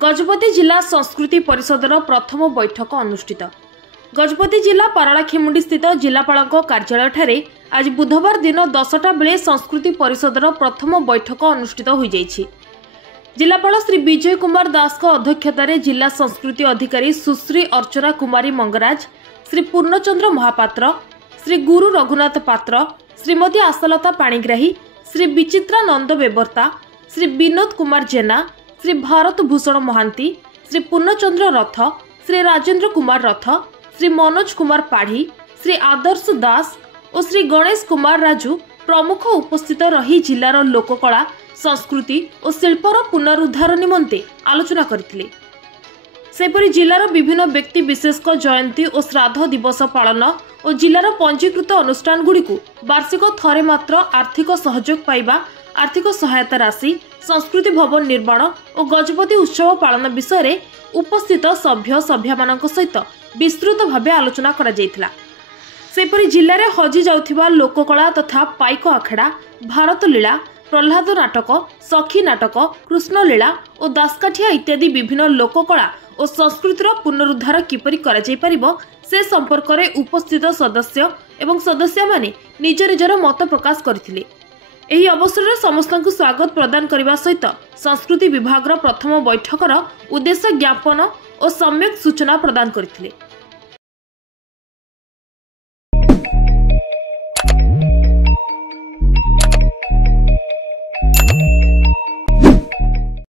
गजपति जिला संस्कृति परिषदर प्रथम बैठक अनुष्ठित। गजपति जिला पारलाखेमुंडी स्थित जिलापाल कार्यालय ठारे आज बुधवार दिन 10टा बेले संस्कृति परिषदर प्रथम बैठक अनुष्ठित हो जाइछि। जिलापाल श्री विजय कुमार दास अध्यक्षतार जिला संस्कृति अधिकारी सुश्री अर्चना कुमारी मंगराज, श्री पूर्णचंद्र महापात्र, श्री गुरु रघुनाथ पात्र, श्रीमती आशालता पाणिग्राही, श्री विचित्रानंद बेबर्ता, श्री विनोद कुमार जेना, श्री भारत भूषण महांती, श्री पूर्णचंद्र रथ, श्री राजेंद्र कुमार रथ, श्री मनोज कुमार पाढ़ी, श्री आदर्श दास और श्री गणेश कुमार राजू प्रमुख उपस्थित रही जिलार लोककला, संस्कृति और शिल्पर पुनरुद्धार निमंते आलोचना करथिले। सेपरि जिलार विभिन्न व्यक्ति विशेष जयंती और श्राद्ध दिवस पालन और जिलार पंजीकृत अनुष्ठान गुड़िक वार्षिक थरे मात्र आर्थिक सहयोग पाइबा, आर्थिक सहायता राशि, संस्कृति भवन निर्माण और गजपति उत्सव पालन विषय में उपस्थित सभ्य सभ्या मानक सहित विस्तृत भाव आलोचना करा जायथिला। सेपरि जिले में हजि जाउथिबा लोककला तथा पाइक आखेड़ा, भारत लीला, प्रह्लाद नाटक, सखी नाटक, कृष्ण लीला और दासकाठिया इत्यादि विभिन्न लोककला और संस्कृतिर पुनरुद्धार किपरि करा जाय परिबो से संपर्क में उपस्थित सदस्य एवं सदस्य माने निज निजर मत प्रकाश करथिले। एही अवसर में समस्त स्वागत प्रदान करने सहित संस्कृति विभाग प्रथम बैठकर उद्देश्य ज्ञापन और सम्यक सूचना प्रदान करथिले।